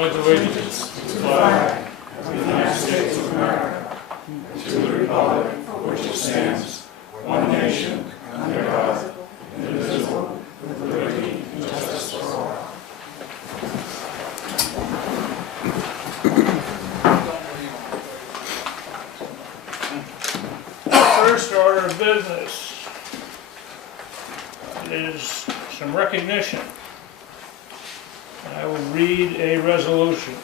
pledge allegiance to the flag of the United States of America, and to the republic for which it stands, one nation, under God, indivisible, with liberty and justice for all. First order of business is some recognition. I will read a resolution.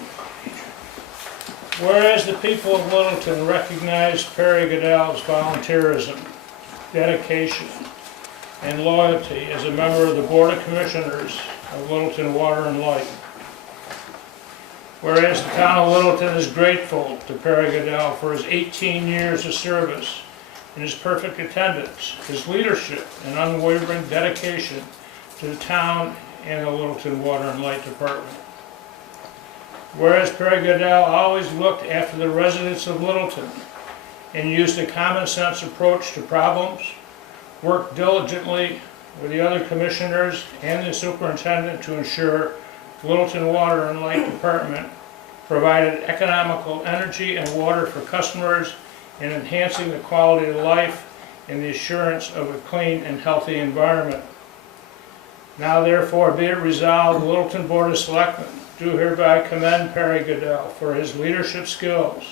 Whereas the people of Littleton recognize Perry Goodell's volunteerism, dedication, and loyalty as a member of the Board of Commissioners of Littleton Water and Light. Whereas the town of Littleton is grateful to Perry Goodell for his 18 years of service and his perfect attendance, his leadership and unwavering dedication to the town and the Littleton Water and Light Department. Whereas Perry Goodell always looked after the residents of Littleton and used a common sense approach to problems, worked diligently with the other commissioners and the superintendent to ensure Littleton Water and Light Department provided economical energy and water for customers and enhancing the quality of life and the assurance of a clean and healthy environment. Now therefore be it resolved, the Littleton Board of Selectmen do hereby commend Perry Goodell for his leadership skills,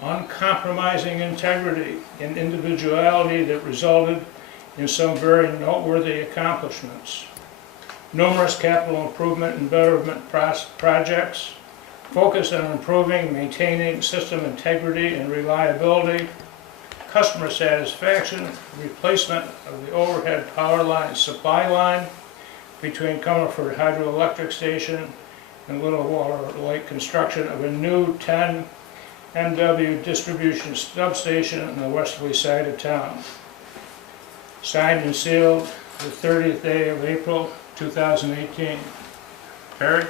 uncompromising integrity, and individuality that resulted in some very noteworthy accomplishments. Numerous capital improvement and betterment projects, focus on improving, maintaining system integrity and reliability, customer satisfaction, replacement of the overhead power line supply line between Comerford Hydroelectric Station and Little Water Lake, construction of a new 10 MW distribution substation on the westerly side of town. Signed and sealed the 30th day of April 2018. Perry?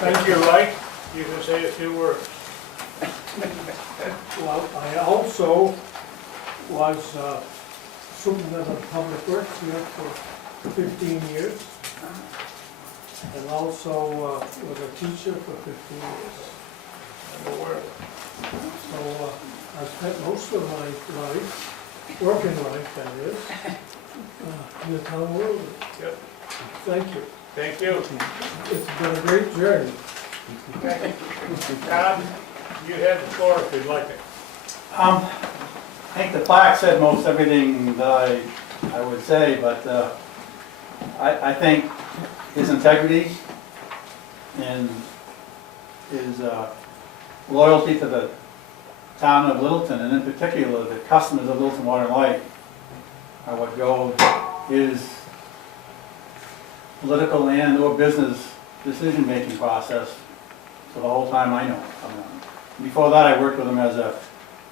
Thank you, Mike. You can say a few words. Well, I also was superintendent of public works here for 15 years, and also was a teacher for 15 years. I'm aware. So I spent most of my life, working life that is, in the town of Littleton. Yep. Thank you. Thank you. It's been a great journey. Thank you. Tom, you have the floor if you'd like it. I think the plaque said most everything that I would say, but I think his integrity and his loyalty to the town of Littleton, and in particular the customers of Littleton Water and Light, are what drove his political and or business decision-making process for the whole time I know him. Before that, I worked with him as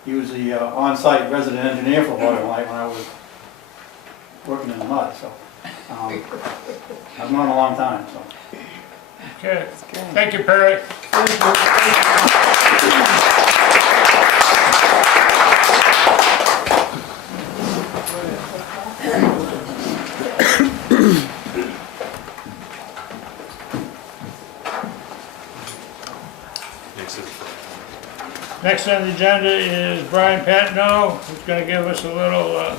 he was the on-site resident engineer for Water and Light when I was working in the mud, so I've known him a long time. So. Okay. Thank you, Perry. Next on the agenda is Brian Patino, who's going to give us a little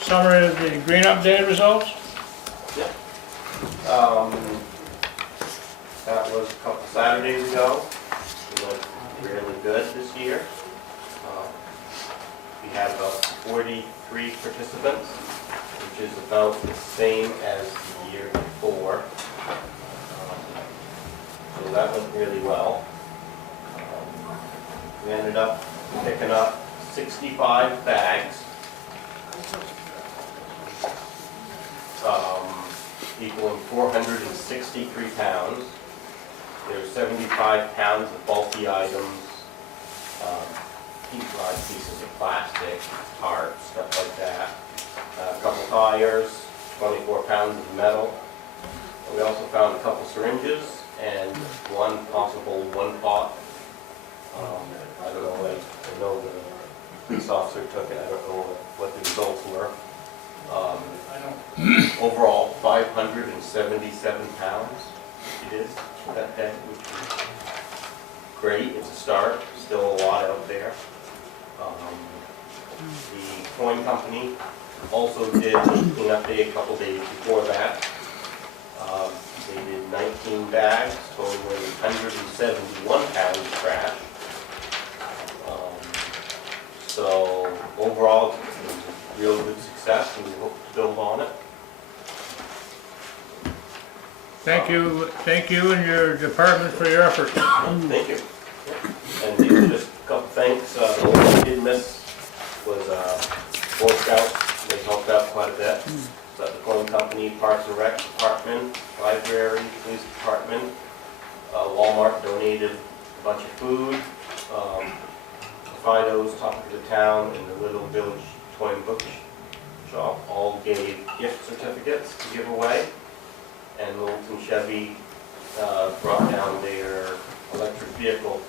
summary of the Green Up Day results. Yep. That was a couple Saturdays ago. It went really good this year. We had about 43 participants, which is about the same as the year before. So that went really well. We ended up picking up 65 bags, equaling 463 pounds. There's 75 pounds of bulky items, pieces of plastic, tarps, stuff like that. A couple tires, 24 pounds of metal, We also found a couple syringes and one possible one pot. I don't know, I know the police officer took it, I don't know what the results were. Overall, 577 pounds it is that day, which is great. It's a start, still a lot out there. The coin company also did a cleanup day a couple days before that. They did 19 bags, totaling 171 pounds of trash. So overall, it was a real good success, and we hope to build on it. Thank you and your department for your efforts. Thank you. And these are just a couple thanks. The one we did miss was Boy Scouts. They helped out quite a bit. But the coin company, Parks and Rec Department, Library, Police Department, Walmart donated a bunch of food. Fido's, Top of the Town, and the Little Village Toy and Book Shop all gave gift certificates to give away. And Littleton Chevy brought down their electric vehicle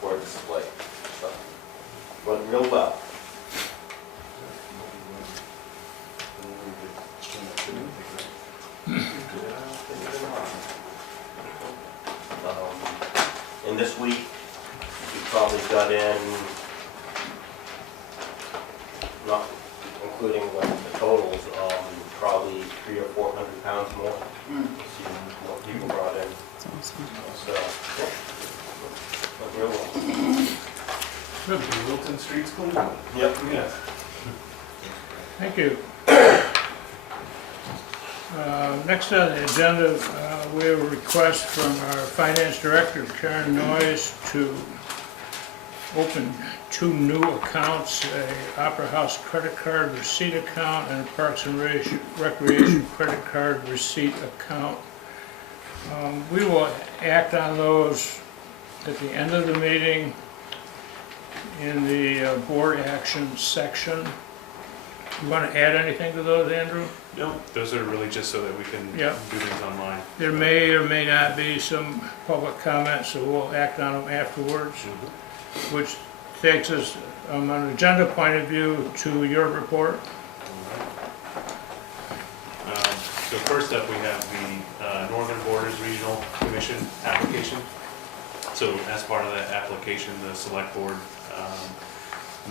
for display. So, went real well. And this week, we probably got in, not including what the totals, probably 300 or 400 pounds more. See what people brought in. So, yeah, went real well. Good, Littleton Street's clean. Yep. Yes. Thank you. Next on the agenda, we have a request from our finance director, Karen Noyes, to open 2 new accounts, a Opera House credit card receipt account and a Parks and Recreation credit card receipt account. We will act on those at the end of the meeting in the board action section. You want to add anything to those, Andrew? No, those are really just so that we can Yep. do things online. There may or may not be some public comments, so we'll act on them afterwards, which takes us, on an agenda point of view, to your report. So first up, we have the Northern Borders Regional Commission application. So as part of that application, the Select Board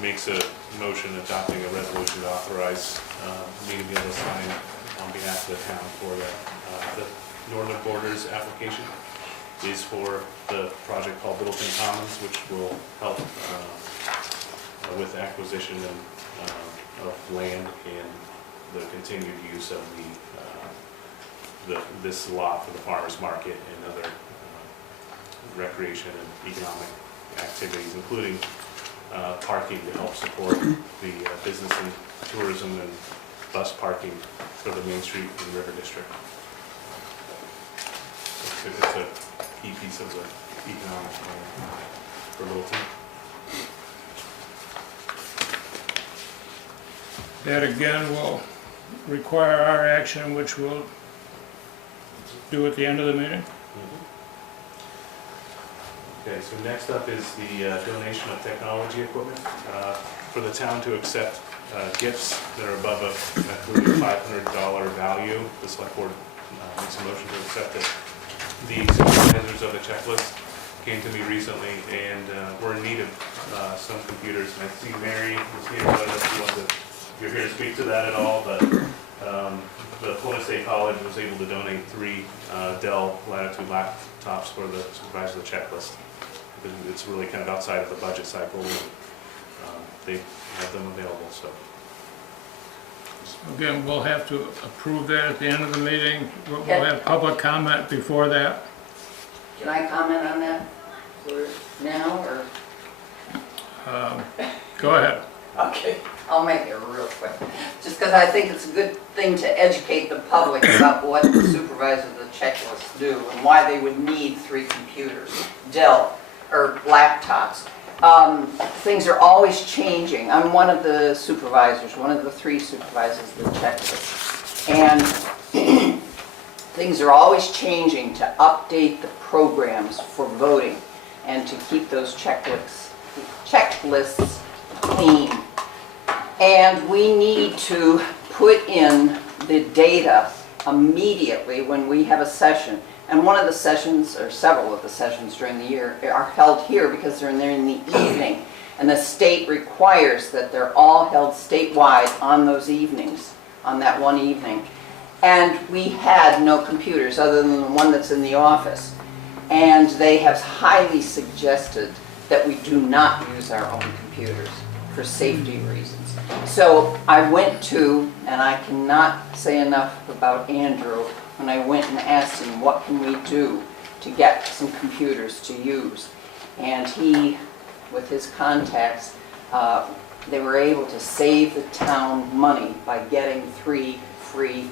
makes a motion adopting a resolution to authorize me to be able to sign on behalf of the town for the Northern Borders application. Is for the project called Littleton Commons, which will help with acquisition of land and the continued use of this lot for the farmers market and other recreation and economic activities, including parking to help support the business and tourism and bus parking for the Main Street and River District. It's a key piece of the economic plan for Littleton. That again will require our action, which we'll do at the end of the meeting. Okay, so next up is the donation of technology equipment for the town to accept gifts that are above a $500 value. The select board makes a motion to accept it. The supervisors of the checklist came to me recently and were in need of some computers. And I see Mary was here, but I don't know if you're here to speak to that at all, but the Plymouth State College was able to donate 3 Dell Latitude laptops for the supervisor of the checklist. It's really kind of outside of the budget cycle, and they have them available, so. Again, we'll have to approve that at the end of the meeting. We'll have public comment before that. Can I comment on that for now, or? Go ahead. Okay, I'll make it real quick. Just because I think it's a good thing to educate the public about what the supervisors of the checklist do and why they would need 3 computers, Dell, or laptops. Things are always changing. I'm one of the supervisors, one of the 3 supervisors of the checklist. And things are always changing to update the programs for voting and to keep those checklists clean. And we need to put in the data immediately when we have a session. And one of the sessions, or several of the sessions during the year, are held here because they're in there in the evening. And the state requires that they're all held statewide on those evenings, on that one evening. And we had no computers other than the one that's in the office. And they have highly suggested that we do not use our own computers for safety reasons. So I went to, and I cannot say enough about Andrew, when I went and asked him what can we do to get some computers to use. And he, with his contacts, they were able to save the town money by getting 3 free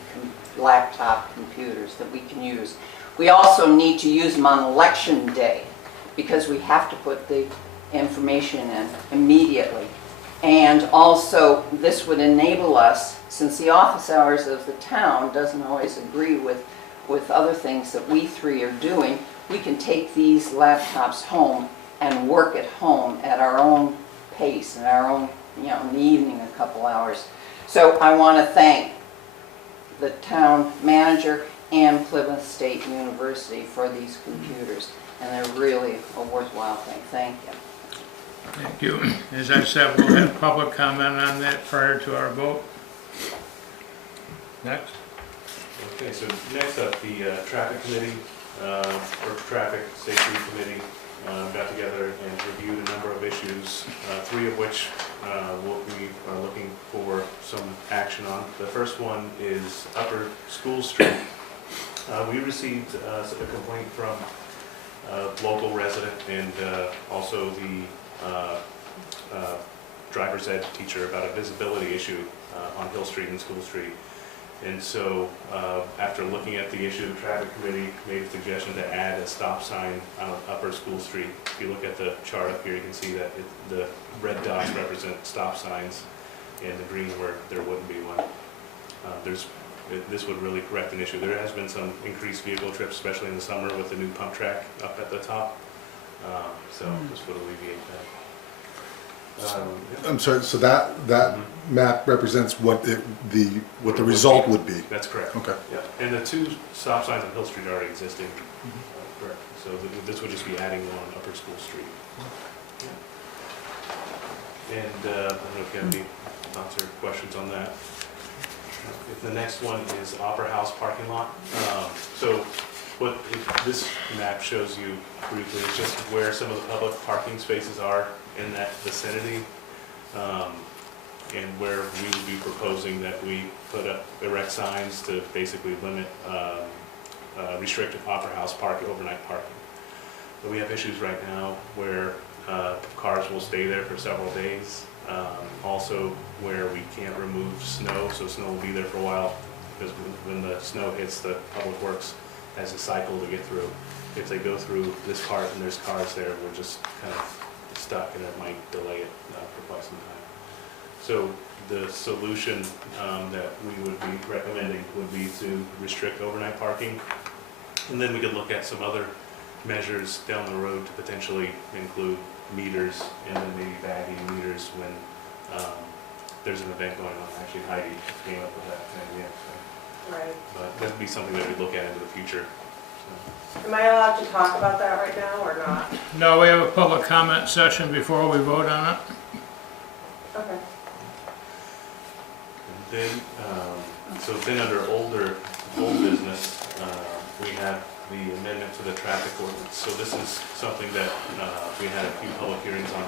laptop computers that we can use. We also need to use them on election day because we have to put the information in immediately. And also, this would enable us, since the office hours of the town doesn't always agree with other things that we 3 are doing, we can take these laptops home and work at home at our own pace, in our own, in the evening, a couple hours. So I want to thank the town manager and Plymouth State University for these computers. And they're really a worthwhile thing. Thank you. Thank you. As I said, we'll have public comment on that prior to our vote. Next. Okay, so next up, the traffic committee, or traffic safety committee, got together and reviewed a number of issues, 3 of which we are looking for some action on. The first one is Upper School Street. We received a complaint from a local resident and also the driver's ed teacher about a visibility issue on Hill Street and School Street. And so after looking at the issue, the traffic committee made a suggestion to add a stop sign on Upper School Street. If you look at the chart up here, you can see that the red dots represent stop signs and the green where there wouldn't be one. This would really correct an issue. There has been some increased vehicle trips, especially in the summer with the new pump track up at the top. So this would alleviate that. I'm sorry, so that map represents what the result would be? That's correct. Okay. Yeah, and the 2 stop signs on Hill Street are already existing. Correct. So this would just be adding one on Upper School Street. Yeah. And I don't know if you have any thoughts or questions on that. The next one is Opera House parking lot. So what this map shows you briefly is just where some of the public parking spaces are in that vicinity, and where we would be proposing that we put up erect signs to basically limit restricted Opera House overnight parking. But we have issues right now where cars will stay there for several days. Also where we can't remove snow, so snow will be there for a while because when the snow hits, the public works has a cycle to get through. If they go through this part and there's cars there, we're just kind of stuck and it might delay it for quite some time. So the solution that we would be recommending would be to restrict overnight parking. And then we could look at some other measures down the road to potentially include meters and then maybe bagging meters when there's an event going on. Actually, Heidi came up with that idea. So. Right. But that would be something that we'd look at into the future. So. Am I allowed to talk about that right now or not? No, we have a public comment session before we vote on it. Okay. And then, so then under old business, we have the amendment to the traffic ordinance. So this is something that we had a few public hearings on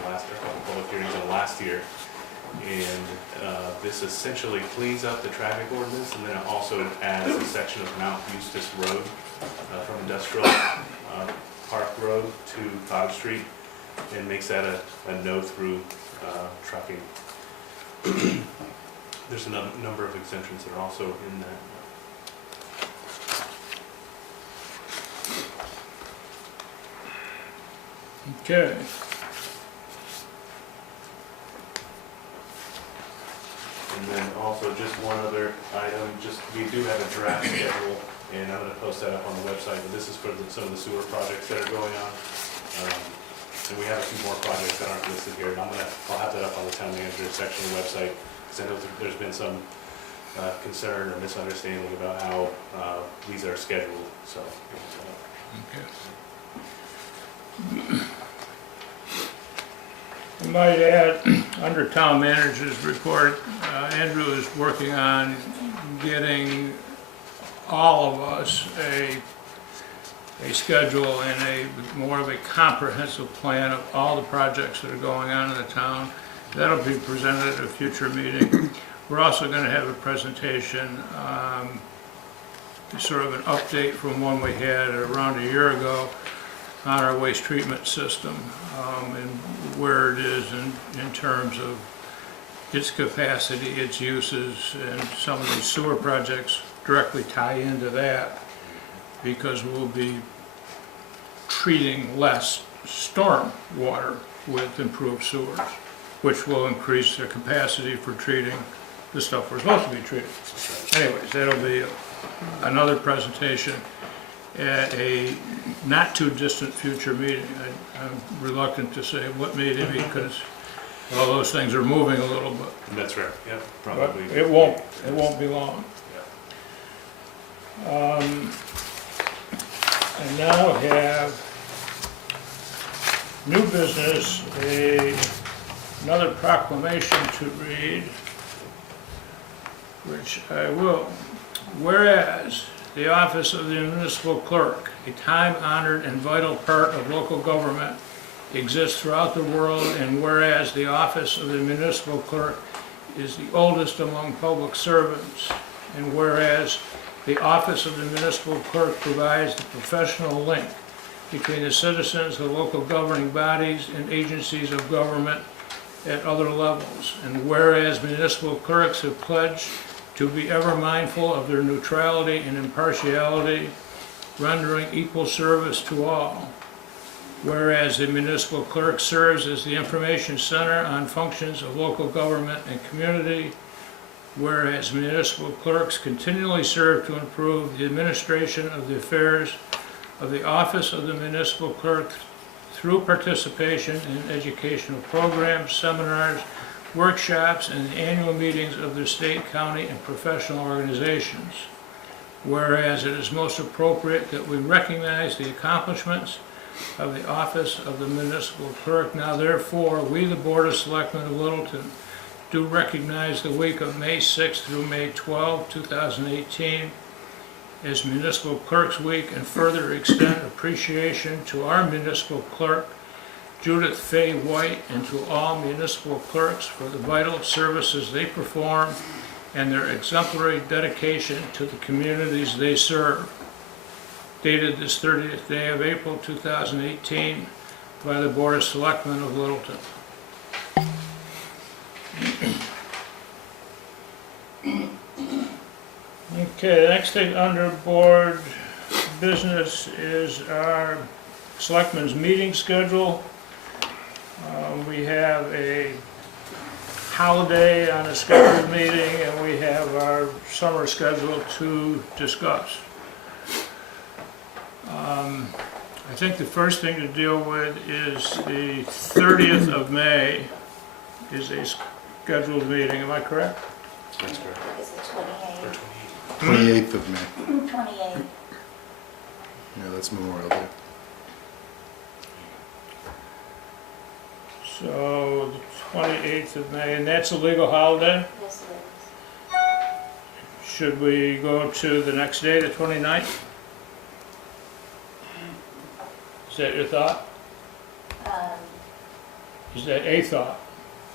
last year. And this essentially cleans up the traffic ordinance, and then it also adds a section of Mount Eustis Road from Industrial Park Road to Cottage Street, and makes that a no-through trucking. There's a number of exemptions that are also in that. Okay. And then also just one other item, we do have a draft schedule and I'm gonna post that up on the website, but this is for some of the sewer projects that are going on. And we have a few more projects that aren't listed here, and I'll have that up on the town manager section of the website, because I know there's been some concern or misunderstanding about how these are scheduled, so. I might add, under town manager's report, Andrew is working on getting all of us a schedule and more of a comprehensive plan of all the projects that are going on in the town. That'll be presented at a future meeting. We're also going to have a presentation, sort of an update from one we had around a year ago on our waste treatment system, and where it is in terms of its capacity, its uses, and some of these sewer projects directly tie into that, because we'll be treating less storm water with improved sewers, which will increase their capacity for treating the stuff we're supposed to be treating. Anyways, that'll be another presentation at a not too distant future meeting. I'm reluctant to say what meeting, because all those things are moving a little bit. That's right, yeah, But probably. it won't be long. I now have new business, another proclamation to read, which I will. Whereas the office of the municipal clerk, a time-honored and vital part of local government, exists throughout the world, and whereas the office of the municipal clerk is the oldest among public servants, and whereas the office of the municipal clerk provides the professional link between the citizens, the local governing bodies, and agencies of government at other levels, and whereas municipal clerks have pledged to be ever mindful of their neutrality and impartiality, rendering equal service to all. Whereas the municipal clerk serves as the information center on functions of local government and community. Whereas municipal clerks continually serve to improve the administration of the affairs of the office of the municipal clerk through participation in educational programs, seminars, workshops, and the annual meetings of the state, county, and professional organizations. Whereas it is most appropriate that we recognize the accomplishments of the office of the municipal clerk. Now therefore, we, the Board of Selectmen of Littleton, do recognize the week of May 6th through May 12, 2018 as Municipal Clerks Week, and further extend appreciation to our municipal clerk, Judith Fay White, and to all municipal clerks for the vital services they perform and their exemplary dedication to the communities they serve. Dated this 30th day of April 2018 by the Board of Selectmen of Littleton. Okay, the next thing under board business is our selectmen's meeting schedule. We have a holiday on a scheduled meeting, and we have our summer schedule to discuss. I think the first thing to deal with is the 30th of May is a scheduled meeting, am I correct? That's correct. Is it 28? Or 28th of May. 28. Yeah, that's Memorial Day. So the 28th of May, and that's a legal holiday? Yes, it is. Should we go to the next day, the 29th? Is that your thought? Is that a thought?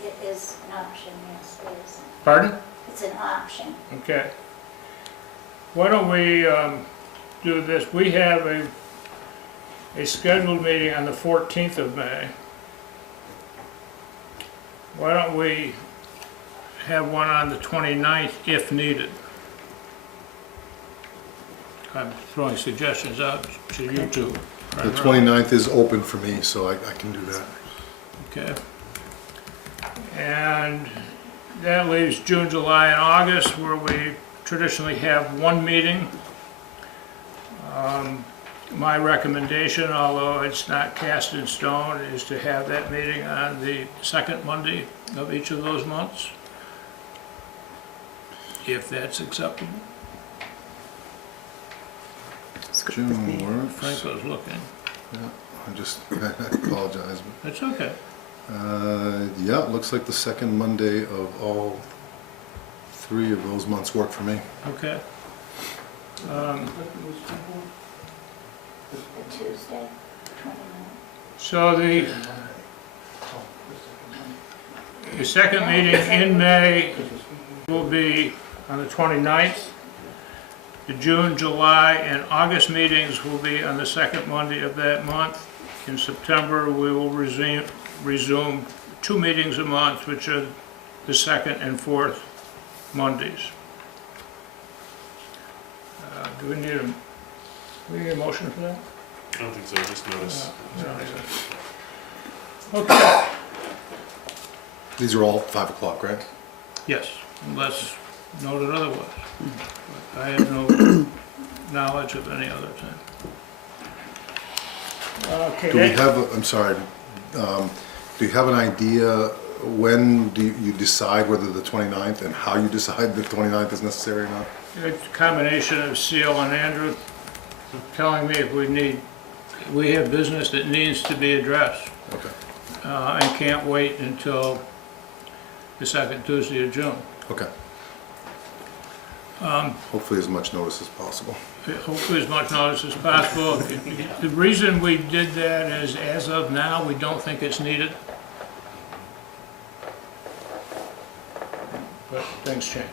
It is an option, yes, it is. Pardon? It's an option. Okay. Why don't we do this? We have a scheduled meeting on the 14th of May. Why don't we have one on the 29th if needed? I'm throwing suggestions out to you two. The 29th is open for me, so I can do that. Okay. And that leaves June, July, and August, where we traditionally have one meeting. my recommendation, although it's not cast in stone, is to have that meeting on the second Monday of each of those months, if that's acceptable. June works. Frank was looking. Yeah, I just, I apologize. That's okay. Yeah, it looks like the second Monday of all 3 of those months work for me. Okay. The Tuesday, 29th. So the second meeting in May will be on the 29th. The June, July, and August meetings will be on the second Monday of that month. In September, we will resume 2 meetings a month, which are the second and fourth Mondays. Do we need a motion for that? I don't think so, just notice. Okay. These are all 5 o'clock, right? Yes, unless noted otherwise. But I have no knowledge of any other time. Okay. Do we have, I'm sorry, do you have an idea when do you decide whether the 29th and how you decide the 29th is necessary or not? It's a combination of Seal and Andrew telling me if we have business that needs to be addressed, Okay, and can't wait until the second Tuesday of June. okay. Hopefully as much notice as possible. Hopefully as much notice as possible. The reason we did that is, as of now, we don't think it's needed. But things change.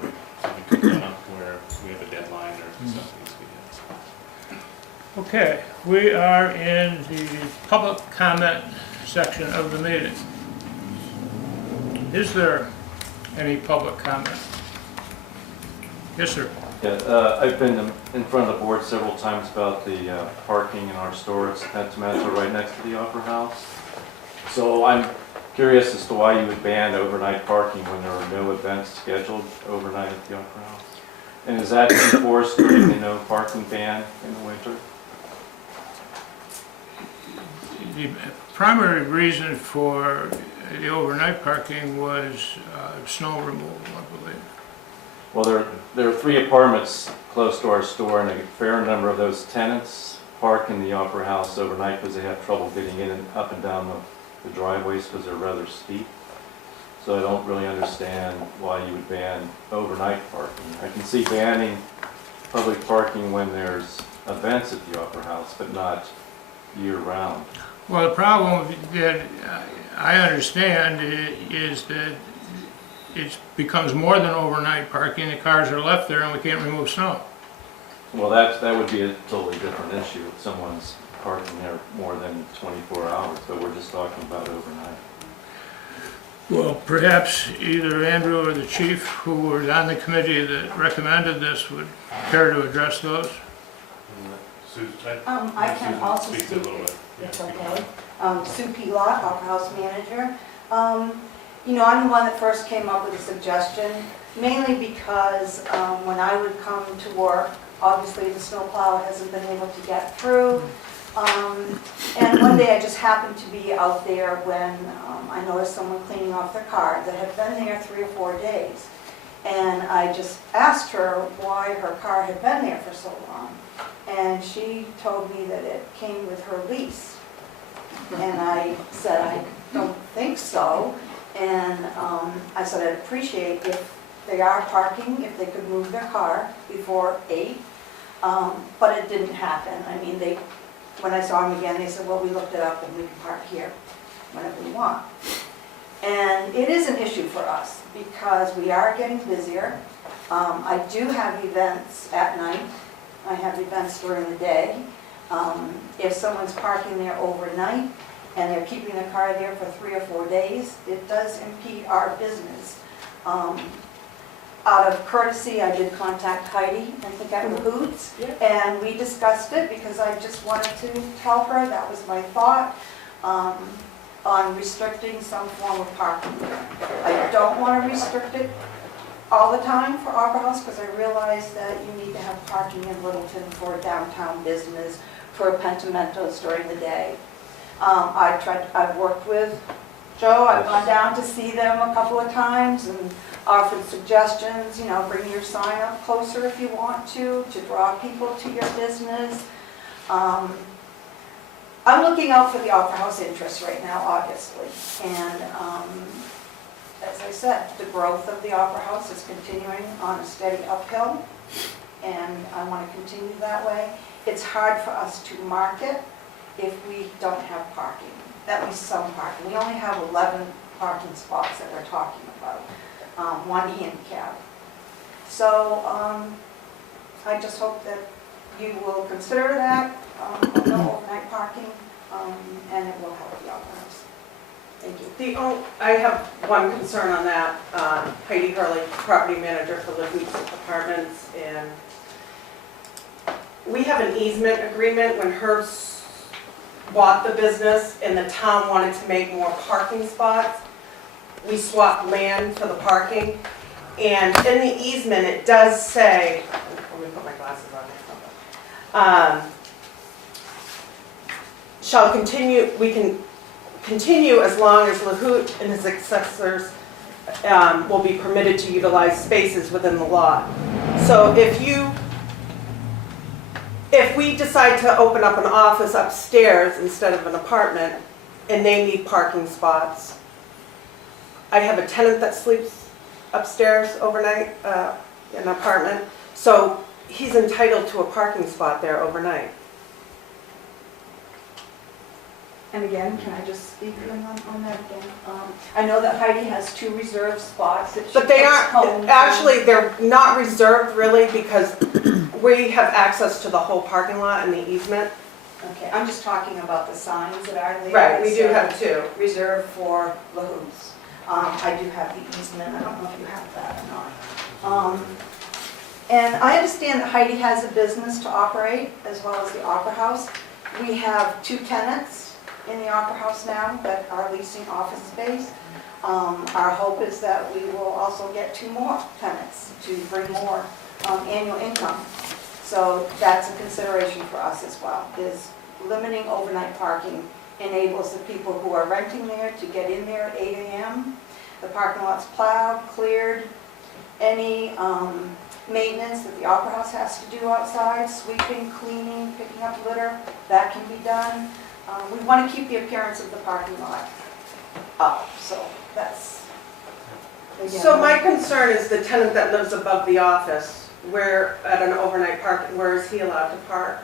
So we could run up where we have a deadline or something needs to be done. Okay, we are in the public comment section of the meeting. Is there any public comment? Yes, sir. Yeah, I've been in front of the board several times about the parking in our store. It's Pentimento right next to the Opera House. So I'm curious as to why you would ban overnight parking when there are no events scheduled overnight at the Opera House. And is that enforced during the no parking ban in the winter? The primary reason for the overnight parking was snow removal, I believe. Well, there are 3 apartments close to our store, and a fair number of those tenants park in the Opera House overnight because they have trouble getting in and up and down the driveways because they're rather steep. So I don't really understand why you would ban overnight parking. I can see banning public parking when there's events at the Opera House, but not year-round. Well, the problem that I understand is that it becomes more than overnight parking. The cars are left there and we can't remove snow. Well, that would be a totally different issue if someone's parking there more than 24 hours, but we're just talking about overnight. Well, perhaps either Andrew or the chief, who was on the committee that recommended this, would care to address those. I can also Speak a speak, little bit. it's okay. Sue Pilot, Opera House manager. You know, I'm the one that first came up with a suggestion, mainly because when I would come to work, obviously the snowplow hasn't been able to get through. And one day I just happened to be out there when I noticed someone cleaning off their car that had been there 3 or 4 days. And I just asked her why her car had been there for so long. And she told me that it came with her lease. And I said, I don't think so. And I said, I'd appreciate if they are parking, if they could move their car before 8. But it didn't happen. I mean, when I saw them again, they said, well, we looked it up and we can park here whenever we want. And it is an issue for us because we are getting busier. I do have events at night. I have events during the day. If someone's parking there overnight and they're keeping the car there for 3 or 4 days, it does impede our business. Out of courtesy, I did contact Heidi and the Cahoots, and we discussed it because I just wanted to tell her that was my thought on restricting some form of parking. I don't want to restrict it all the time for Opera House because I realize that you need to have parking in Littleton for downtown business, for Pentamentos during the day. I've worked with Joe, I've gone down to see them a couple of times and offered suggestions, you know, bring your sign up closer if you want to draw people to your business. I'm looking out for the Opera House interests right now, obviously. And as I said, the growth of the Opera House is continuing on a steady uphill, and I want to continue that way. It's hard for us to market if we don't have parking, at least some parking. We only have 11 parking spots that we're talking about, one handicap. So I just hope that you will consider that, no overnight parking, and it will help the Opera House. Thank you. I have one concern on that. Heidi Hurley, property manager for Littleton Apartments, and we have an easement agreement when Herbst bought the business and the town wanted to make more parking spots. We swapped land for the parking, and in the easement it does say, let me put my glasses on here. Shall continue, we can continue as long as Lahoot and his successors will be permitted to utilize spaces within the lot. So if we decide to open up an office upstairs instead of an apartment and they need parking spots, I have a tenant that sleeps upstairs overnight in an apartment, so he's entitled to a parking spot there overnight. And again, can I just speak on that again? I know that Heidi has 2 reserved spots that she But they takes aren't, home. actually, they're not reserved really because we have access to the whole parking lot and the easement. Okay, I'm just talking about the signs that are there. Right, we do that have say 2. Reserved for Lahoots. I do have the easement, I don't know if you have that or not. And I understand that Heidi has a business to operate as well as the Opera House. We have 2 tenants in the Opera House now that are leasing office space. Our hope is that we will also get 2 more tenants to bring more annual income. So that's a consideration for us as well, is limiting overnight parking enables the people who are renting there to get in there at 8 a.m. The parking lot's plowed, cleared. Any maintenance that the Opera House has to do outside, sweeping, cleaning, picking up litter, that can be done. We want to keep the appearance of the parking lot up, so that's. again, So my concern is the tenant that lives above the office, where at an overnight parking, where is he allowed to park?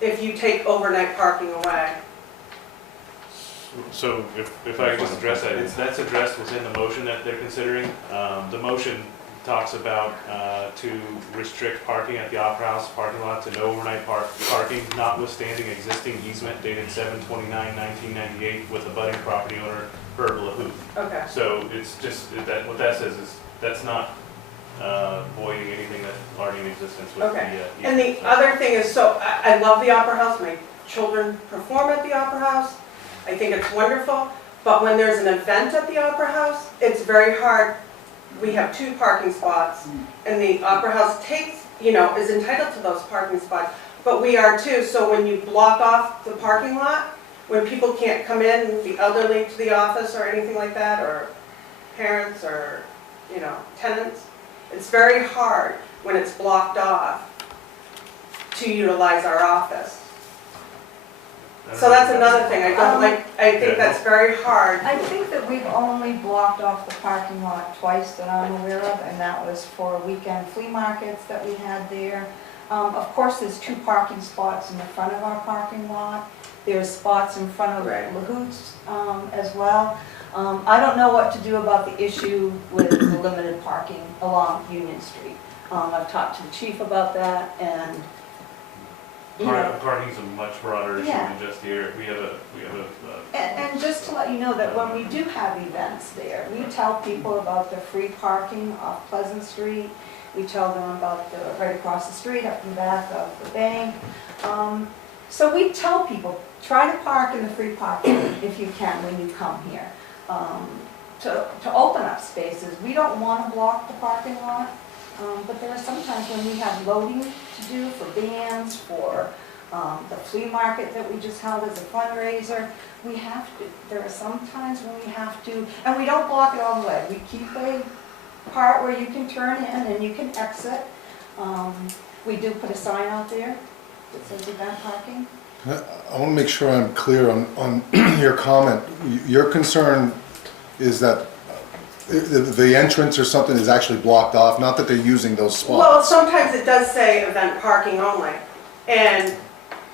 If you take overnight parking away. So if I could just address that, that's addressed within the motion that they're considering. The motion talks about to restrict parking at the Opera House parking lot to no overnight parking, notwithstanding existing easement dated 7/29/1998 with a budding property owner, Herb LaHoot. Okay. So it's just, that what that says is, that's not voiding anything that's already in existence with the Okay. easement. And the So- other thing is, so I love the Opera House, my children perform at the Opera House, I think it's wonderful, but when there's an event at the Opera House, it's very hard. We have 2 parking spots, and the Opera House takes, is entitled to those parking spots, but we are too, so when you block off the parking lot, when people can't come in, the elderly to the office or anything like that, or parents or, tenants, it's very hard when it's blocked off to utilize our office. So that's another thing, I don't like, I think that's very hard. I think that we've only blocked off the parking lot twice that I'm aware of, and that was for weekend flea markets that we had there. Of course, there's 2 parking spots in the front of our parking lot. There's spots in front of Right. Lahoots as well. I don't know what to do about the issue with the limited parking along Union Street. I've talked to the chief about that, and Parking's a much broader issue Yeah. than just here. We have a And just to let you know that when we do have events there, we tell people about the free parking off Pleasant Street. We tell them about the right across the street up in the back of the bank. So we tell people, try to park in the free parking if you can when you come here. to open up spaces. We don't want to block the parking lot, but there are some times when we have loading to do for bands, for the flea market that we just held as a fundraiser. We have to, there are some times when we have to, and we don't block it all the way. We keep a part where you can turn in and you can exit. We do put a sign out there that says event parking. I want to make sure I'm clear on your comment. Your concern is that the entrance or something is actually blocked off, not that they're using those spots. Well, sometimes it does say event parking only. And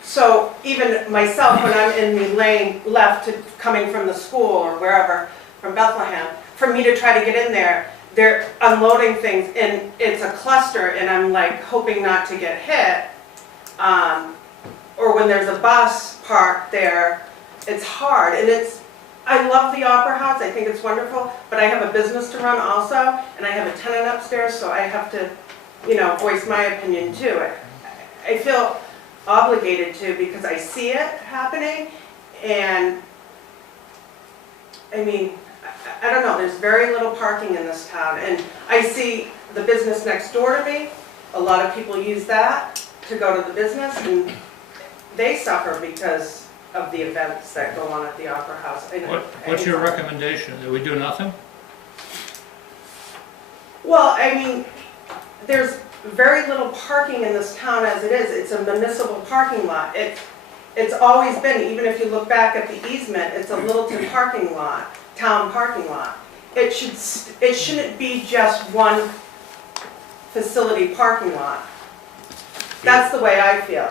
so even myself, when I'm in the lane left to coming from the school or wherever, from Bethlehem, for me to try to get in there, they're unloading things and it's a cluster and I'm like hoping not to get hit. Or when there's a bus parked there, it's hard. And I love the Opera House, I think it's wonderful, but I have a business to run also, and I have a tenant upstairs, so I have to, voice my opinion too. I feel obligated to because I see it happening, and I mean, I don't know, there's very little parking in this town, and I see the business next door to me, a lot of people use that to go to the business, and they suffer because of the events that go on at the Opera House. What's your recommendation? That we do nothing? Well, I mean, there's very little parking in this town as it is. It's a municipal parking lot. It's always been, even if you look back at the easement, it's a Littleton parking lot, town parking lot. It shouldn't be just one facility parking lot. That's the way I feel.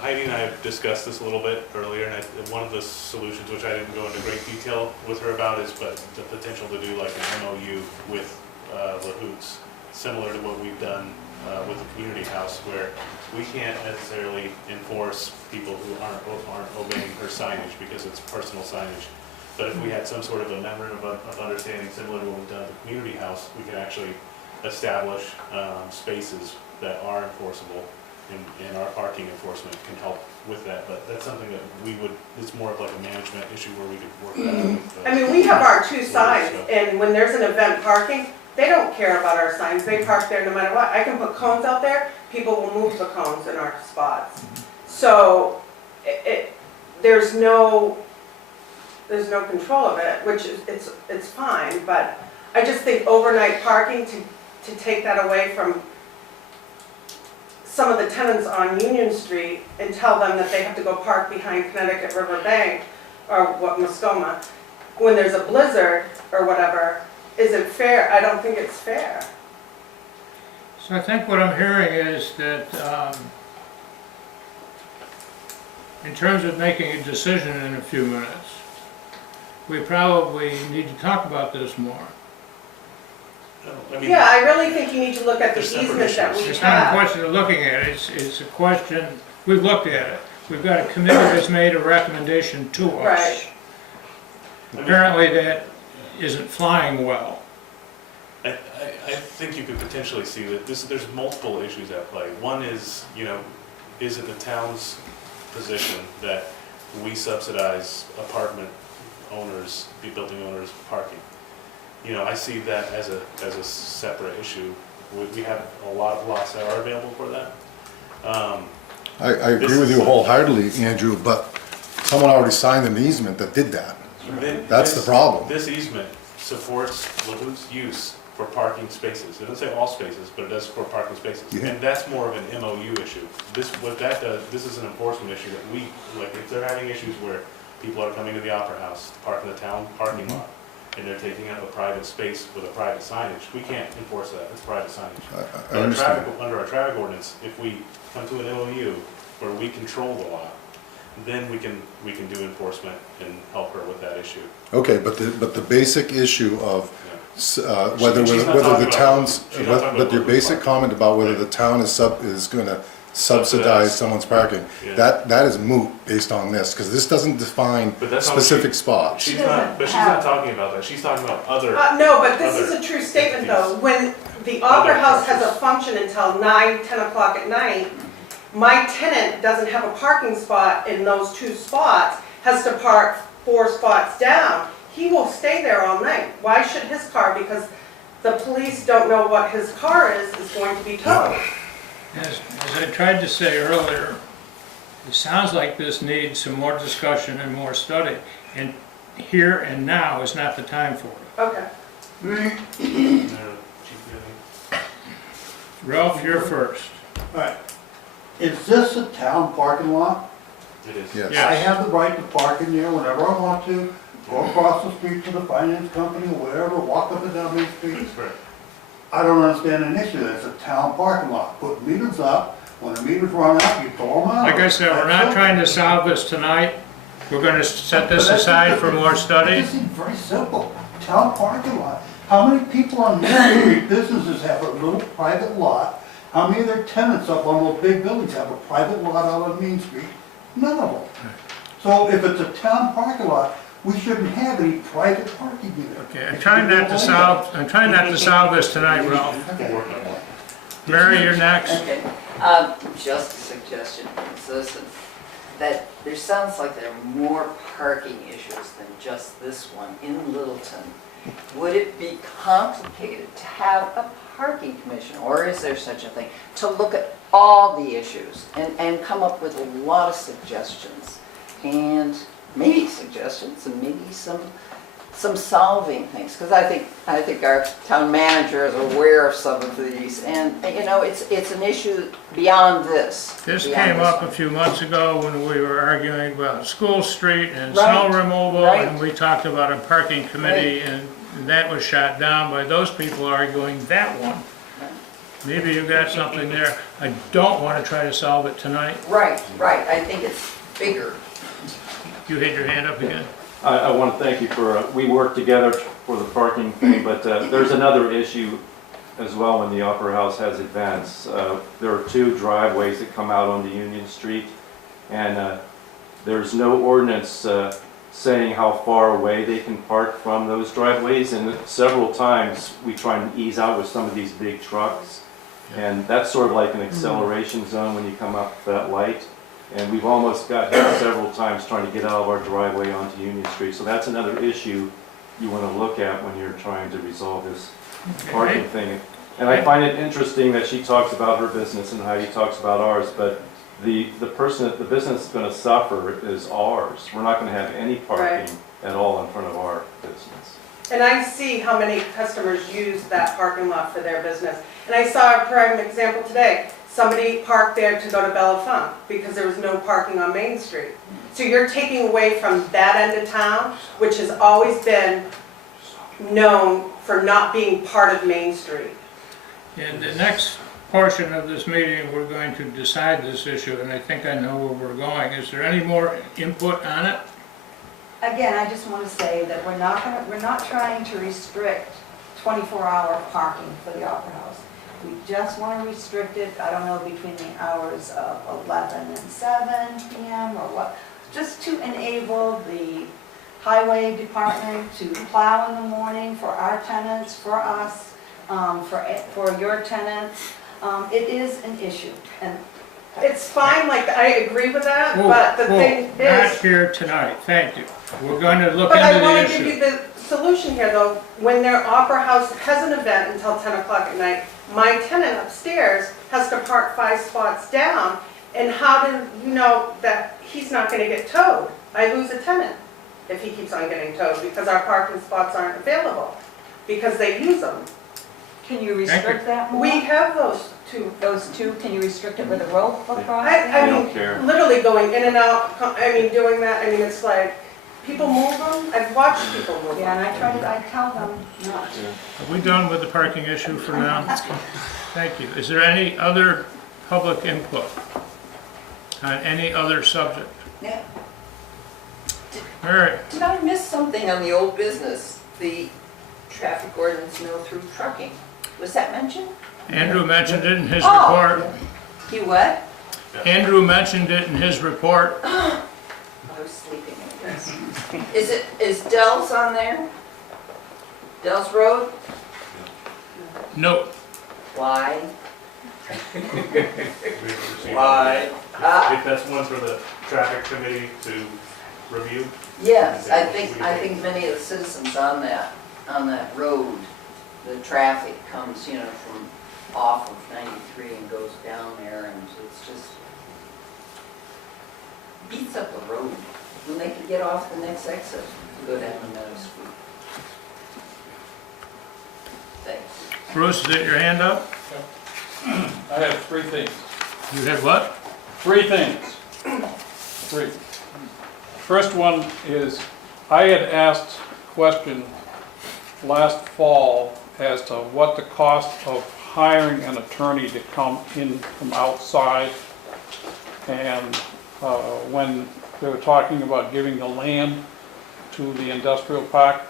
Heidi and I have discussed this a little bit earlier, and one of the solutions, which I didn't go into great detail with her about, is but the potential to do like an MOU with Lahoots, similar to what we've done with the community house, where we can't necessarily enforce people who aren't obeying her signage because it's personal signage. But if we had some sort of a memorandum of understanding similar to what we've done at the community house, we could actually establish spaces that are enforceable, and our parking enforcement can help with that. But that's something that it's more of like a management issue where we could work that out with. I mean, we have our two Lawyers, signs, so. and when there's an event parking, they don't care about our signs. They park there no matter what. I can put cones out there, people will move the cones in our spots. So there's no control of it, which is, it's fine, but I just think overnight parking to take that away from some of the tenants on Union Street and tell them that they have to go park behind Connecticut River Bank or Muskoma when there's a blizzard or whatever isn't fair. I don't think it's fair. So I think what I'm hearing is that in terms of making a decision in a few minutes, we probably need to talk about this more. I mean, Yeah, I really think you need to look at the They're separate easement that we issues. It's not a have. question of looking at it, it's a question, we've looked at it. We've got a committee that's made a recommendation to us. Right. I mean, That isn't flying well. I think you could potentially see that there's multiple issues at play. One is, is it the town's position that we subsidize apartment owners, the building owners' parking? I see that as a separate issue. We have a lot of lots that are available for that. I agree with you wholeheartedly, Andrew, but someone already signed an easement that did that. That's the problem. This easement supports Lahoots' use for parking spaces. It doesn't say all spaces, but it does for parking spaces. Yeah. And that's more of an MOU issue. What that does, this is an enforcement issue that we, like if they're having issues where people are coming to the Opera House to park in the town parking lot, and they're taking up a private space with a private signage, we can't enforce that, it's private signage. I understand. Under our traffic ordinance, if we come to an MOU where we control the lot, then we can do enforcement and help her with that issue. Okay, but the basic issue of She's not whether talking the about- town's, she's not talking but about your local basic parking. comment about whether Right. the town is gonna subsidize Subsidize. someone's parking, Yeah. that is moot based on this, because this doesn't define But that's not- specific spots. She's doesn't not, but she's have- not talking about that, she's talking about other, No, but this is Other a true statement entities. though. When the Opera Other House has a purposes. function until 9, 10 o'clock at night, my tenant doesn't have a parking spot in those two spots, has to park 4 spots down. he will stay there all night. Why should his car, because the police don't know what his car is going to be towed? As I tried to say earlier, it sounds like this needs some more discussion and more study, and here and now is not the time for it. Okay. Chief, Ralph, you're first. Alright, is this a town parking lot? it is. Yes. Yeah. I have the right to park in there whenever I want to, go across the street to the finance company or whatever, walk up and down Main Street. That's right. I don't understand an issue, it's a town parking lot, put meters up, when the meters run out, you throw them out. Like I said, we're not trying to solve this tonight. We're gonna set this aside for more study. This is very simple, town parking lot. How many people on Main Street, businesses have a little private lot? How many of their tenants up on those big buildings have a private lot out on Main Street? None of them. So if it's a town parking lot, we shouldn't have any private parking there. Okay, I'm trying not to solve this tonight, Ralph. Okay. Mary, you're next. Okay, just a suggestion, listen, that there sounds like there are more parking issues than just this one in Littleton. Would it be complicated to have a parking commission, or is there such a thing, to look at all the issues and come up with a lot of suggestions? And maybe suggestions and maybe some solving things, because I think our town manager is aware of some of these, and you know, it's an issue beyond this. This beyond came this up one. a few months ago when we were arguing about School Street and Right, snow removal, right. and we talked about a parking committee, and that was shot down by those people arguing that one. Maybe you got something there. I don't want to try to solve it tonight. Right, I think it's bigger. You had your hand up again. I want to thank you for, we worked together for the parking thing, but there's another issue as well when the Opera House has events. There are two driveways that come out onto Union Street, and there's no ordinance saying how far away they can park from those driveways, and several times we try and ease out with some of these big trucks, and that's sort of like an acceleration zone when you come up that light. And we've almost got hit several times trying to get out of our driveway onto Union Street. So that's another issue you want to look at when you're trying to resolve this parking thing. And I find it interesting that she talks about her business and Heidi talks about ours, but the business that's going to suffer is ours. We're not going to have any parking at all in front of our business. And I see how many customers use that parking lot for their business. And I saw a prime example today. Somebody parked there to go to Bellafont because there was no parking on Main Street. So you're taking away from that end of town, which has always been known for not being part of Main Street. In the next portion of this meeting, we're going to decide this issue, and I think I know where we're going. Is there any more input on it? Again, I just want to say that we're not trying to restrict 24-hour parking for the Opera House. We just want to restrict it, I don't know, between the hours of 11 and 7 p.m. or what, just to enable the highway department to plow in the morning for our tenants, for us, for your tenants. It is an issue, and It's fine, like, I agree with that, Whoa, but the whoa, thing not is, here tonight, thank you. We're going to look but I into the want to give you issue. the solution here though. When their Opera House has an event until 10 o'clock at night, my tenant upstairs has to park 5 spots down, and how do you know that he's not going to get towed? I lose a tenant if he keeps on getting towed because our parking spots aren't available, because they use them. can you restrict that more? We have those two. Those two, can you restrict it with a rope across? I We don't mean, care. literally going in and out, doing that, it's like, people move them, I've watched people move Yeah, them. and I tell them not. Are we done with the parking issue for now? Thank you. Is there any other public input on any other subject? Yeah. Mary? Did I miss something on the old business? The traffic ordinance no through trucking, was that mentioned? Andrew mentioned it in his Oh. report. You what? Andrew mentioned it in his report. I was sleeping, I guess. Is Dell's on there? Dell's Road? No, Why? We received- Why? If that's one for the traffic committee to review? Yes, I think many of the citizens on that road, the traffic comes, you know, from off of 93 and goes down there, and it's just beats up the road. When they can get off the next exit, to go down the Meadow Street. Thanks. Bruce, is that your hand up? I have three things. You had what? Three things. Three. First one is, I had asked a question last fall as to what the cost of hiring an attorney to come in from outside. And when they were talking about giving the land to the industrial park,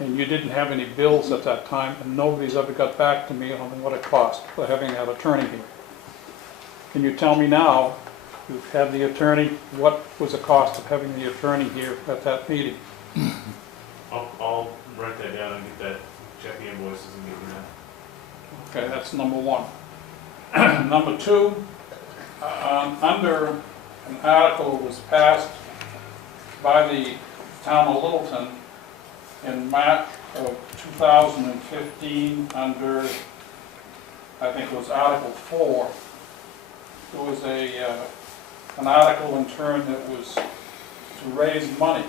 and you didn't have any bills at that time, and nobody's ever got back to me on what it cost for having that attorney here. Can you tell me now, you've had the attorney, what was the cost of having the attorney here at that meeting? I'll write that down and get that, check the invoices and get them out. Okay, that's number one. Number two, under an article was passed by the town of Littleton in March of 2015 under, I think it was Article 4. There was an article in turn that was to raise money,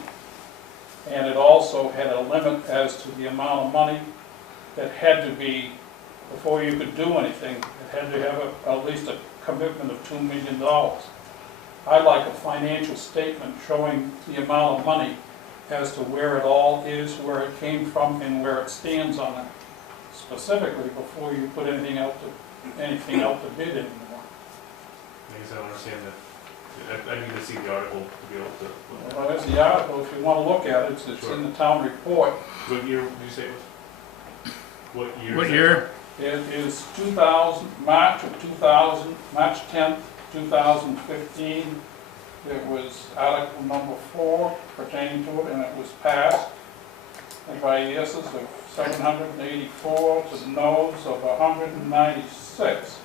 and it also had a limit as to the amount of money that had to be, before you could do anything, it had to have at least a commitment of $2 million. I'd like a financial statement showing the amount of money as to where it all is, where it came from, and where it stands on it, specifically before you put anything out to bid anymore. I guess I don't understand that. I need to see the article to be able to. Well, there's the article, if you want to look at it, it's Sure. in the town report. What year did you say it was? What year? What year? It is 2000, March 10th, 2015. It was article number 4 pertaining to it, and it was passed. And by yeses of 784 to the noes of 196.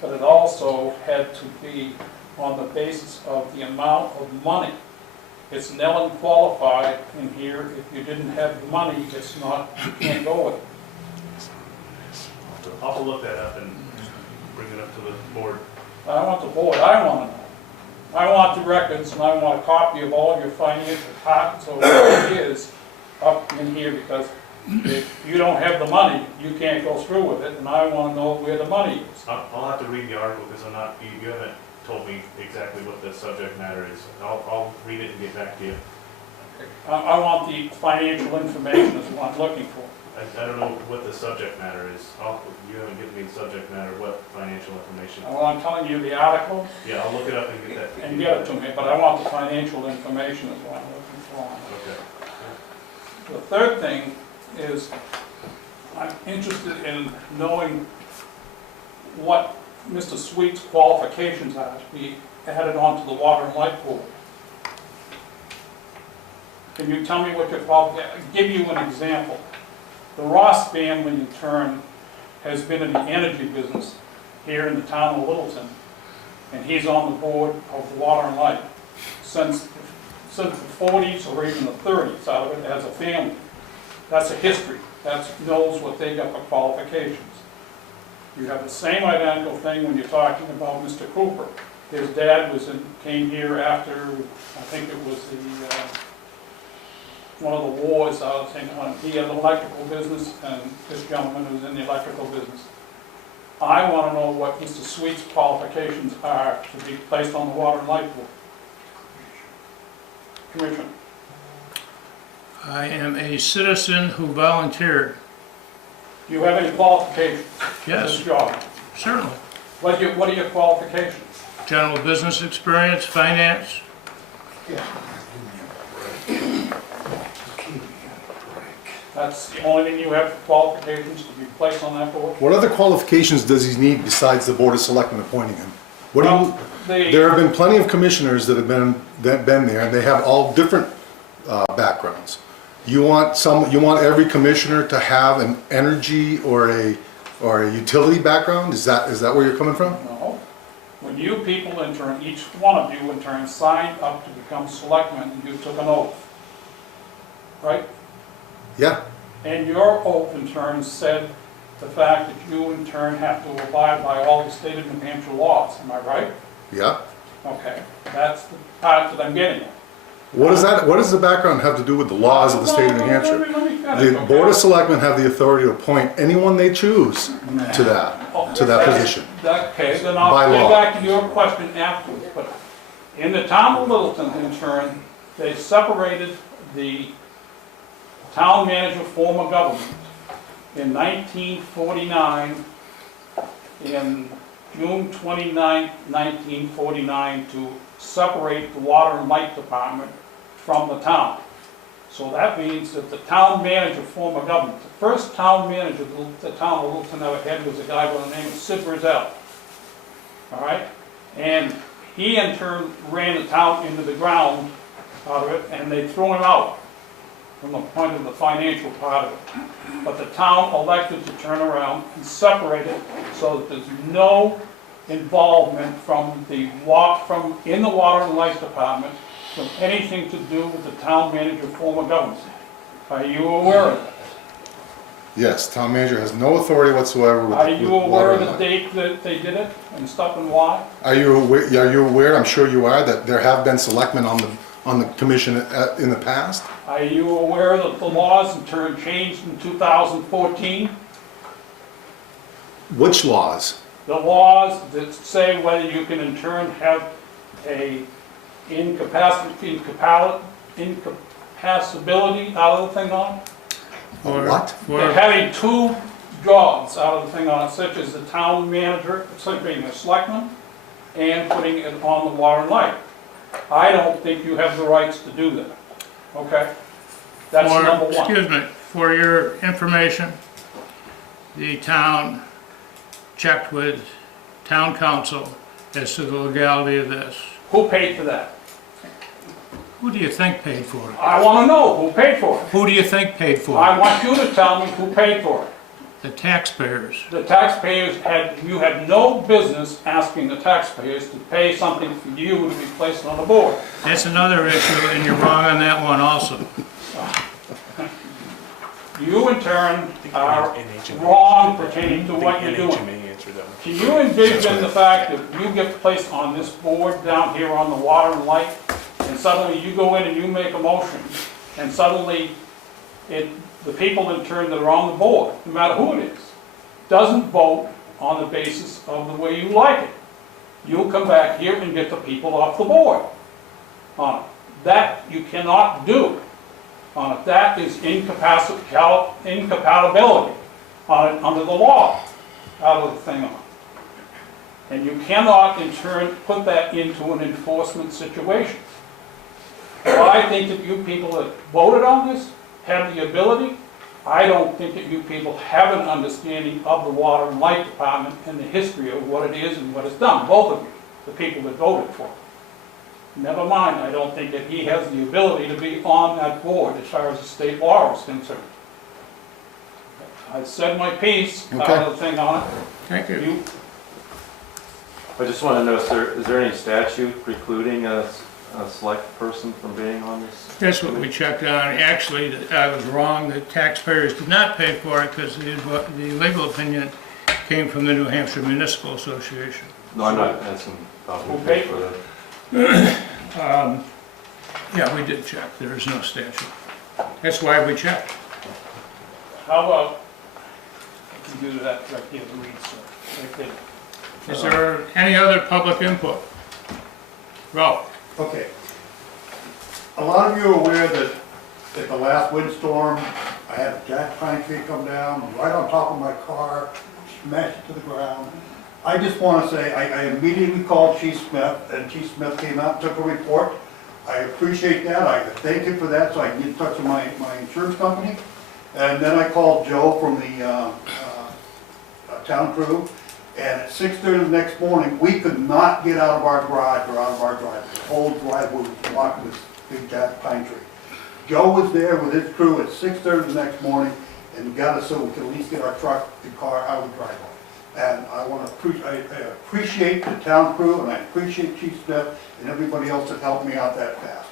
But it also had to be on the basis of the amount of money. It's nil and qualified in here. If you didn't have the money, it's not, you can't go with it. I'll have to look that up and bring it up to the board. I want the board, I want to know. I want the records, and I want a copy of all your financial parts or whatever it is up in here, because if you don't have the money, you can't go through with it, and I want to know where the money is. I'll have to read the article because I'm not, you haven't told me exactly what the subject matter is. I'll read it and get back to you. I want the financial information is what I'm looking for. I don't know what the subject matter is. You haven't given me the subject matter, what financial information. Well, I'm telling you the article, Yeah, I'll look it up and get that. and get it to me, but I want the financial information is what I'm looking for. Okay. The third thing is, I'm interested in knowing what Mr. Sweet's qualifications are to be added onto the Water and Light Board. Can you tell me what your qualifications? Give you an example. The Ross family, in turn, has been in the energy business here in the town of Littleton, and he's on the board of the Water and Light since the 40s or even the 30s out of it as a family. That's a history. That knows what they got for qualifications. You have the same identical thing when you're talking about Mr. Cooper. His dad came here after, I think it was one of the wars. He had an electrical business, and this gentleman was in the electrical business. I want to know what Mr. Sweet's qualifications are to be placed on the Water and Light Board. Commissioner. I am a citizen who volunteered. Do you have any qualifications for Yes, this job? certainly. What are your qualifications? General business experience, finance. That's the only thing you have for qualifications to be placed on that board? What other qualifications does he need besides the Board of Selectmen appointing him? What do you? Well, There have been plenty of commissioners that have been there, and they have all different backgrounds. You want every commissioner to have an energy or a utility background? Is that where you're coming from? No. when you people in turn, each one of you in turn signed up to become selectmen, you took an oath, right? Yeah, And your oath in turn said the fact that you in turn have to abide by all the state of New Hampshire laws, am I right? yeah. Okay, that's the part that I'm getting at. What does the background have to do with the laws of the state of New Hampshire? Let me finish, The okay? Board of Selectmen have the authority to appoint anyone they choose to that position. Okay, then I'll By get law. back to your question afterwards, but in the town of Littleton, in turn, they separated the town manager form of government in 1949, in June 29, 1949, to separate the water and light department from the town. So that means that the town manager form of government, the first town manager the town of Littleton ever had was a guy by the name of Sid Brazell. All right? And he in turn ran the town into the ground out of it, and they threw him out from the point of the financial part of it. But the town elected to turn around and separate it so that there's no involvement from in the water and light department from anything to do with the town manager form of government. Are you aware of that? Yes, town manager has no authority whatsoever with Are you with aware water of and the light. date that they did it and stuff and why? Are you aware, I'm sure you are, that there have been selectmen on the commission in the past? Are you aware that the laws in turn changed in 2014? Which laws? The laws that say whether you can in turn have a incapacitability out of the thing on? What? They're having two jobs out of the thing on it, such as the town manager, such being a selectman, and putting it on the water and light. I don't think you have the rights to do that, okay? That's number one. Excuse me, for your information, the town checked with town council as to the legality of this. Who paid for that? Who do you think paid for it? I want to know who paid for it. Who do you think paid for I it? want you to tell me who paid for it. The taxpayers. The taxpayers you had no business asking the taxpayers to pay something for you to be placed on the board. That's another issue, and you're wrong on that one also. You in turn are wrong pertaining to what you're doing. Can you envision the fact that you get placed on this board down here on the water and light, and suddenly you go in and you make a motion, and suddenly the people in turn that are on the board, no matter who it is, doesn't vote on the basis of the way you like it. You'll come back here and get the people off the board on it. That you cannot do on it. That is incompatibility on it under the law out of the thing on it. And you cannot in turn put that into an enforcement situation. Well, I think that you people that voted on this have the ability. I don't think that you people have an understanding of the water and light department and the history of what it is and what it's done, both of you, the people that voted for it. Never mind, I don't think that he has the ability to be on that board as far as the state law is concerned. I said my piece out of the thing on it. Thank you. I just want to know, sir, is there any statute precluding a select person from being on this? That's what we checked on. Actually, I was wrong. The taxpayers did not pay for it because the legal opinion came from the New Hampshire Municipal Association. No, I'm not asking about Who who paid paid for that. Yeah, we did check. There is no statute. That's why we checked. How about, I can do that right here, the read, sir, right there. Is there any other public input? Ralph? Okay. A lot of you are aware that at the last windstorm, I had a jack pine tree come down right on top of my car, smashed it to the ground. I just want to say, I immediately called Chief Smith, and Chief Smith came out and took a report. I appreciate that, I thank you for that, so I can get in touch with my insurance company. And then I called Joe from the town crew, and at 6:30 the next morning, we could not get out of our garage or out of our driveway. The whole driveway was blocked with this big jack pine tree. Joe was there with his crew at 6:30 the next morning and got us so we could at least get our truck and car out of the driveway. And I want to, I appreciate the town crew, and I appreciate Chief Steph and everybody else that helped me out that fast.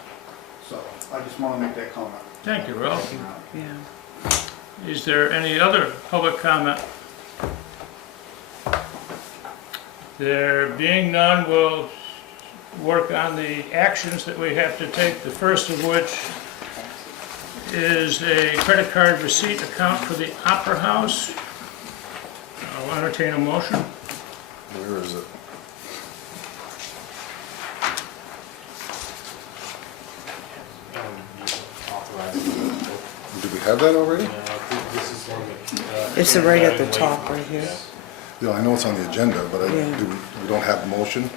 So I just want to make that comment. Thank you, Ralph. Yeah. Is there any other public comment? There being none, we'll work on the actions that we have to take, the first of which is a credit card receipt account for the Opera House. I'll entertain a motion. Where is it? Did we have that already? This is one that, It's right at the top right here. Yeah, I know it's on the agenda, but Yeah. we don't have the motion.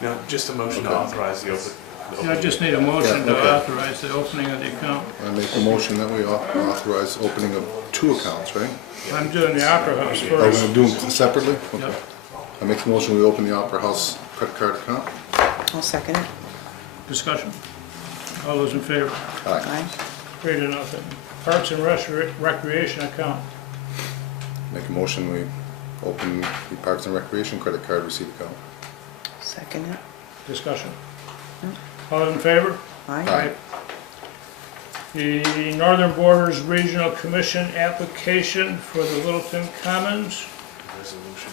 No, just a motion to authorize the open. Yeah, I just need a motion Yeah, to okay. authorize the opening of the account. I make a motion that we authorize opening of 2 accounts, right? I'm doing the Opera House Are we first. gonna do them separately? Okay. Yep. I make a motion we open the Opera House credit card account. I'll second it. Discussion. All those in favor? Aye. Aye. 3-0. Parks and Recreation account. Make a motion we open the Parks and Recreation credit card receipt account. Second it. Discussion. All those in favor? Aye. The Northern Borders Regional Commission application for the Littleton Commons. Resolution.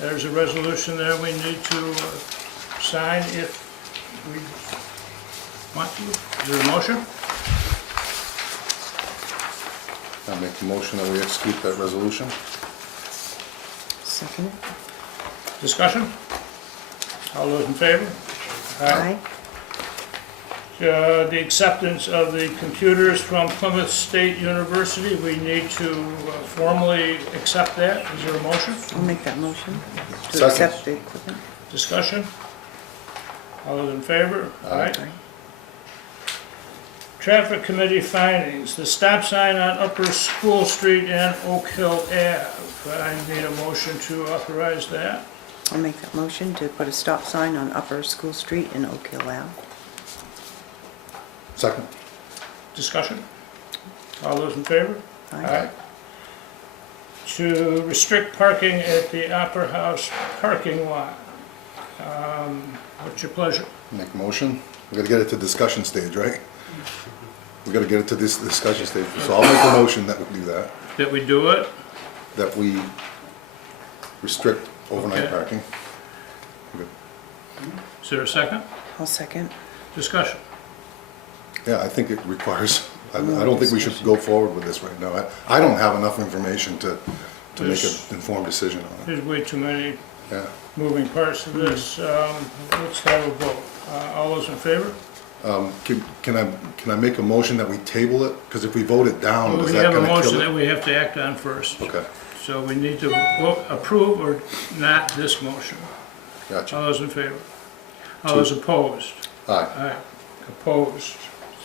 There's a resolution there we need to sign if we want to. Is there a motion? I make a motion that we execute that resolution. Second it. Discussion? All those in favor? Aye. The acceptance of the computers from Plymouth State University, we need to formally accept that. Is there a motion? I'll make that motion to Second. accept the equipment. Discussion? All those in favor? Aye. Aye. Traffic Committee findings, the stop sign on Upper School Street and Oak Hill Ave. I need a motion to authorize that. I'll make that motion to put a stop sign on Upper School Street in Oak Hill Ave. Second. Discussion? All those in favor? Aye. To restrict parking at the Opera House parking lot. What's your pleasure? Make a motion. We gotta get it to discussion stage, right? We gotta get it to this discussion stage. So I'll make a motion that we do that, That we do it? that we restrict overnight Okay. parking. Is there a second? I'll second. Discussion? Yeah, I think it requires, I don't think we should go forward with this right now. I don't have enough information to make an informed decision on it. There's way too many Yeah. moving parts to this. Let's have a vote. All those in favor? Can I make a motion that we table it? Because if we vote it down, is We that have a gonna motion kill that it? we have to act on first. Okay, So we need to vote, approve or not this motion. gotcha. All those in favor? All those opposed? Aye. Aye. Opposed?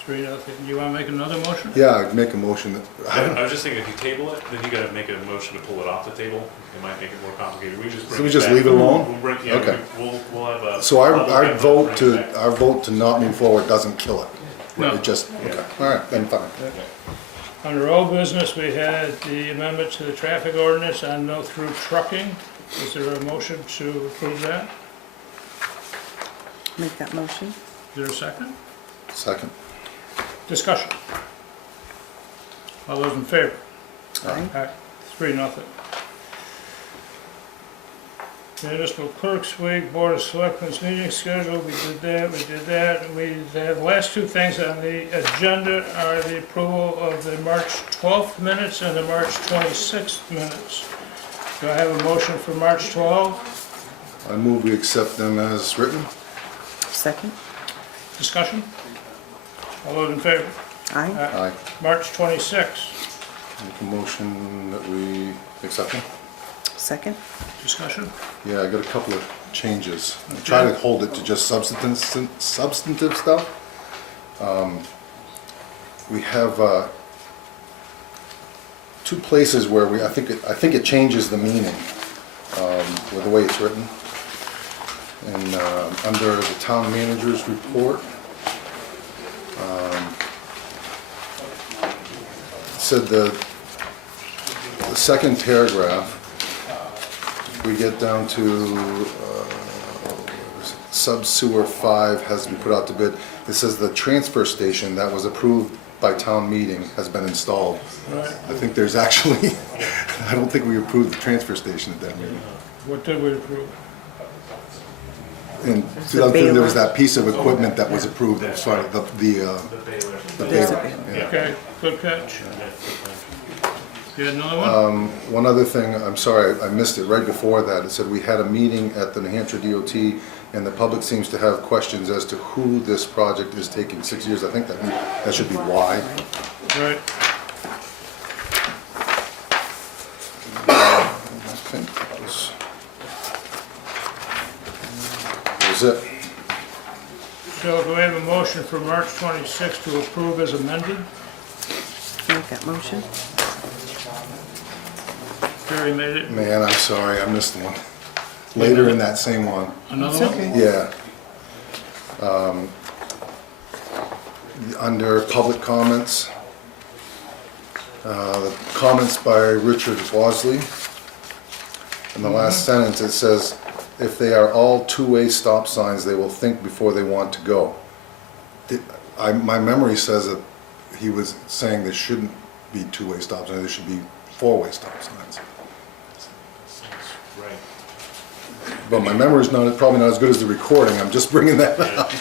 3-0. You want to make another motion? Yeah, I'd make a motion that, I was just thinking, if you table it, then you gotta make a motion to pull it off the table. It might make it more complicated. We just bring So we it just back. leave it alone? We'll bring, yeah, Okay. we'll have a. so our public input, vote bring it to, back. our vote to not move forward doesn't kill it. No. It just, okay, all right, then fine. Under old business, we had the amendment to the traffic ordinance on no-through trucking. Is there a motion to approve that? Make that motion. Is there a second? Second. Discussion. All those in favor? Aye. Aye. 3-0. Municipal Clerks Week, Board of Selectmen's meeting schedule, we did that. We have last two things on the agenda are the approval of the March 12th minutes and the March 26th minutes. Do I have a motion for March 12? I move we accept them as written. Second. Discussion? All those in favor? Aye. Aye. March 26th. Make a motion that we accept them. Second. Discussion? Yeah, I got a couple of changes. I try to hold it to just substantive stuff. We have two places where I think it changes the meaning with the way it's written. And under the town manager's report, it said the second paragraph we get down to sub-sewer 5 has been put out to bid. It says the transfer station that was approved by town meeting has been installed. Right. I think there's actually, I don't think we approved the transfer station at that meeting. What did we approve? In There's 2003, there was baler. that piece of equipment that was approved, I'm sorry, the There's a baler. baler. Yeah. Okay, good catch. You had another one? One other thing, I'm sorry, I missed it right before that. It said we had a meeting at the New Hampshire DOT, and the public seems to have questions as to who this project is taking 6 years. I think that should be why. Right. I think that was it. So do we have a motion for March 26th to approve as amended? Make that motion. Terry made it. Man, I'm sorry, I missed one. Later in that same one. Another It's one? okay. Yeah. Under public comments, the comments by Richard Wasley. In the last sentence, it says, if they are all two-way stop signs, they will think before they want to go. My memory says that he was saying there shouldn't be two-way stop signs, there should be four-way stop signs. Right. But my memory's probably not as good as the recording, I'm just bringing that up.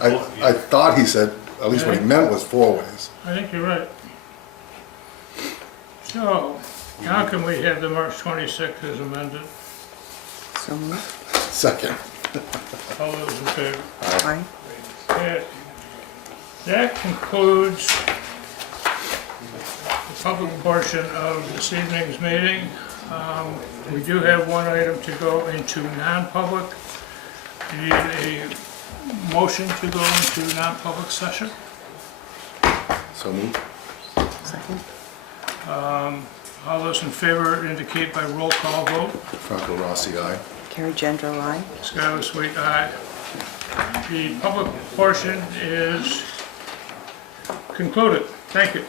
I thought he said, at least what he meant was four ways. I think you're right. So, how can we have the March 26th as amended? So moved. Second. All those in favor? Aye. Okay. That concludes the public portion of this evening's meeting. We do have one item to go into non-public. We need a motion to go into non-public session. So moved. Second. All those in favor indicate by roll call vote. Franco Rossi, aye. Carrie Gendro, aye. Skylar Sweet, aye. The public portion is concluded. Thank you.